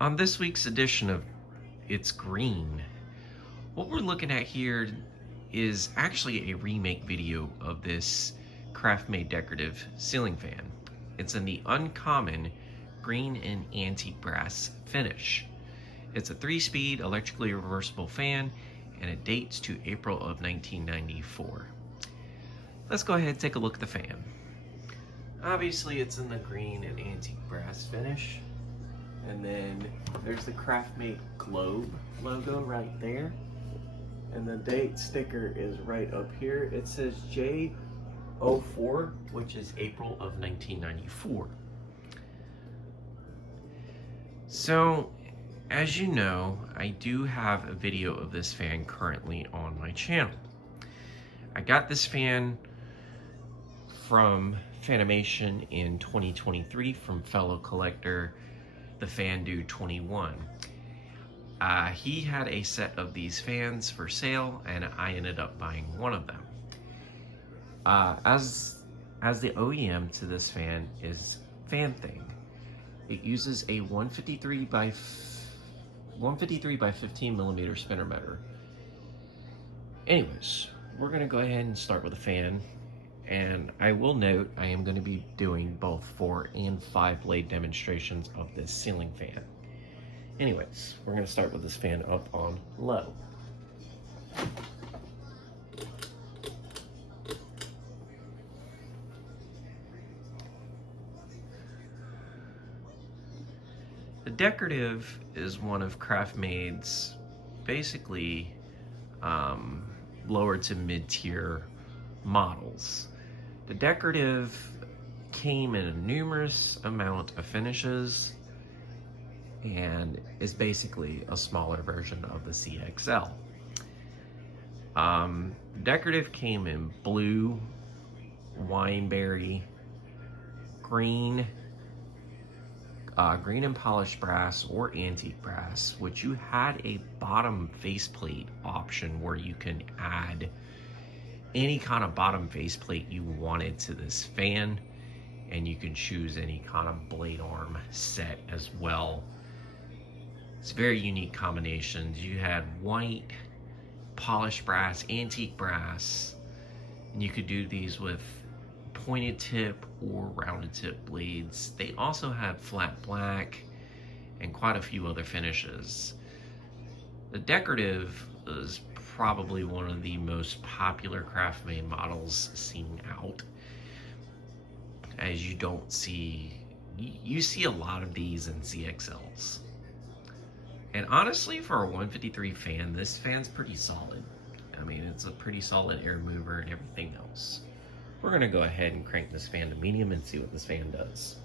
On this week's edition of It's Green, what we're looking at here is actually a remake video of this Craftmade Decorative Ceiling Fan. It's in the uncommon green and antique brass finish. It's a 3-speed electrically reversible fan and it dates to April of 1994. Let's go ahead and take a look at the fan. Obviously it's in the green and antique brass finish. And then there's the Craftmade globe logo right there. And the date sticker is right up here. It says J04, which is April of 1994. So, as you know, I do have a video of this fan currently on my channel. I got this fan from Fanimation in 2023 from fellow collector the Fan Dude 21. He had a set of these fans for sale and I ended up buying one of them. As the OEM to this fan is Fan Thing. It uses a 153 by 15 millimeter spinner motor. Anyways, we're gonna go ahead and start with the fan. And I will note, I am going to be doing both 4 and 5 blade demonstrations of this ceiling fan. Anyways, we're going to start with this fan up on low. The Decorative is one of Craftmade's basically lower to mid-tier models. The Decorative came in a numerous amount of finishes and is basically a smaller version of the CXL. Decorative came in blue, wineberry, green, green and polished brass or antique brass, which you had a bottom faceplate option where you can add any kind of bottom faceplate you wanted to this fan, and you can choose any kind of blade arm set as well. It's very unique combinations. You had white, polished brass, antique brass, and you could do these with pointed tip or rounded tip blades. They also had flat black and quite a few other finishes. The Decorative is probably one of the most popular Craftmade models seen out, as you don't see, you see a lot of these in CXLs. And honestly, for a 153 fan, this fan's pretty solid. I mean, it's a pretty solid air mover and everything else. We're gonna go ahead and crank this fan to medium and see what this fan does.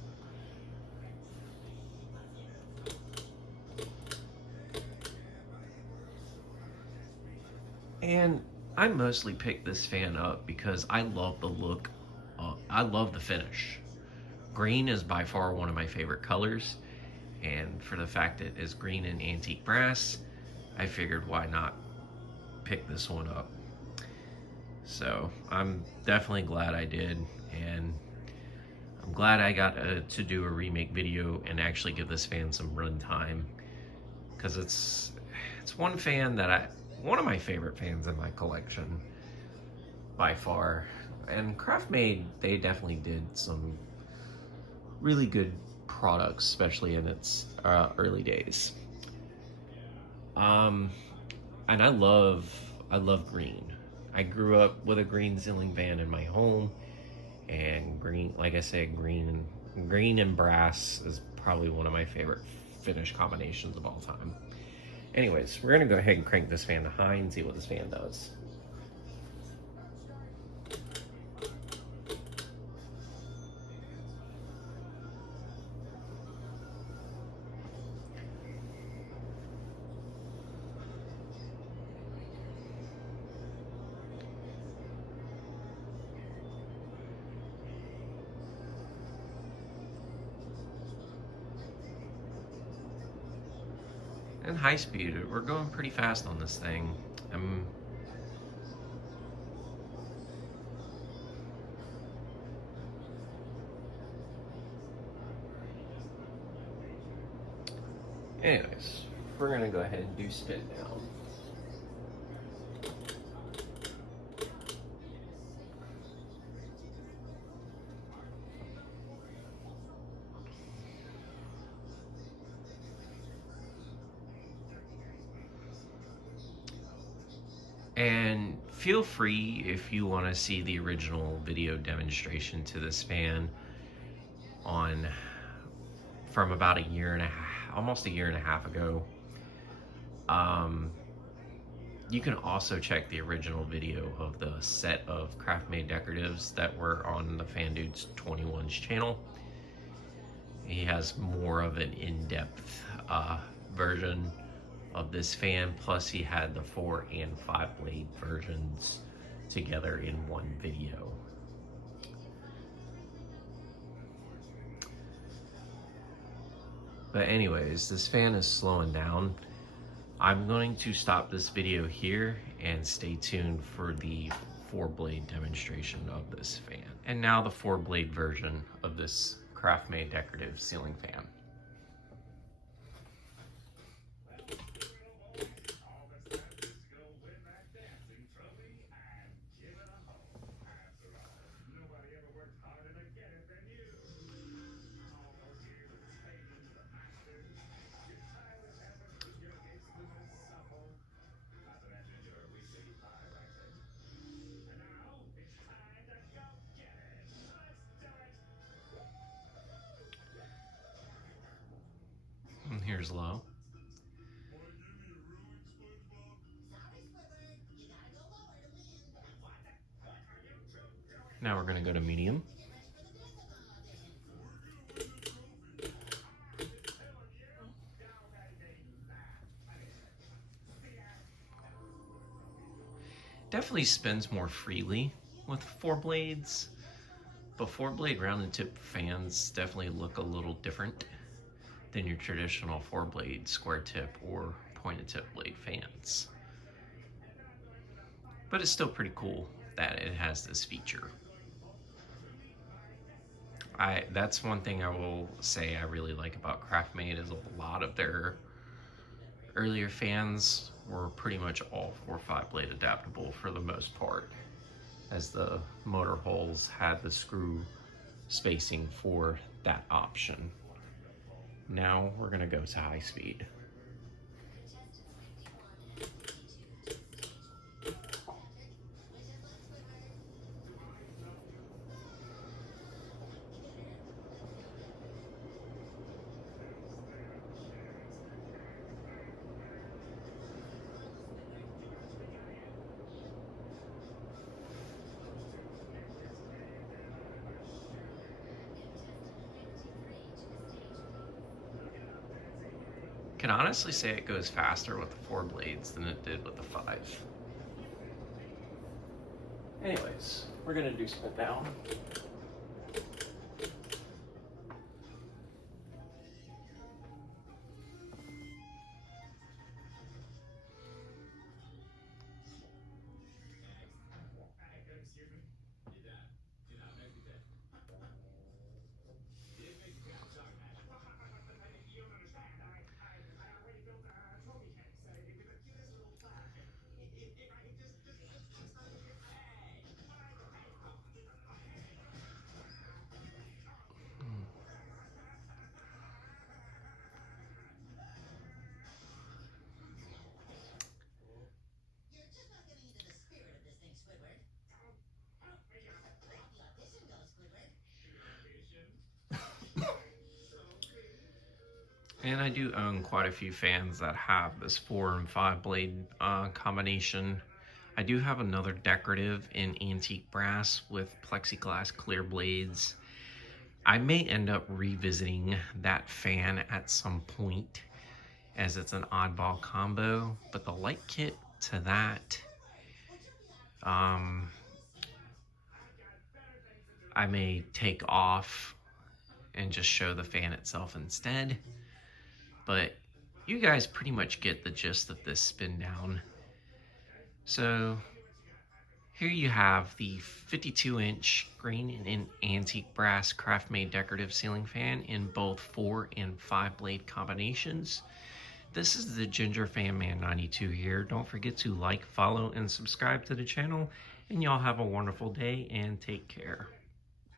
And I mostly picked this fan up because I love the look, I love the finish. Green is by far one of my favorite colors, and for the fact that it's green and antique brass, I figured why not pick this one up. So I'm definitely glad I did, and I'm glad I got to do a remake video and actually give this fan some run time, because it's one fan that one of my favorite fans in my collection by far. And Craftmade, they definitely did some really good products, especially in its early days. And I love green. I grew up with a green ceiling fan in my home, and green, like I said, green and brass is probably one of my favorite finish combinations of all time. Anyways, we're gonna go ahead and crank this fan to high and see what this fan does. And high speed, we're going pretty fast on this thing. Anyways, we're gonna go ahead and do spin down. And feel free, if you want to see the original video demonstration to this fan on from about a year and a half, almost a year and a half ago. You can also check the original video of the set of Craftmade Decoratives that were on the Fan Dudes 21's channel. He has more of an in-depth version of this fan, plus he had the 4 and 5 blade versions together in one video. But anyways, this fan is slowing down. I'm going to stop this video here and stay tuned for the 4-blade demonstration of this fan. And now the 4-blade version of this Craftmade Decorative Ceiling Fan. And here's low. Now we're going to go to medium. Definitely spins more freely with 4 blades, but 4-blade rounded tip fans definitely look a little different than your traditional 4-blade square tip or pointed tip blade fans. But it's still pretty cool that it has this feature. That's one thing I will say I really like about Craftmade is a lot of their earlier fans were pretty much all 4 5-blade adaptable for the most part, as the motor holes had the screw spacing for that option. Now we're going to go to high speed. Can honestly say it goes faster with the 4 blades than it did with the 5. Anyways, we're gonna do spin down. And I do own quite a few fans that have this 4 and 5 blade combination. I do have another decorative in antique brass with plexiglass clear blades. I may end up revisiting that fan at some point, as it's an oddball combo, but the light kit to that, I may take off and just show the fan itself instead. But you guys pretty much get the gist of this spin down. So Here you have the 52-inch green and antique brass Craftmade Decorative Ceiling Fan in both 4 and 5 blade combinations. This is the Ginger Fan Man 92 here. Don't forget to like, follow, and subscribe to the channel, and y'all have a wonderful day and take care.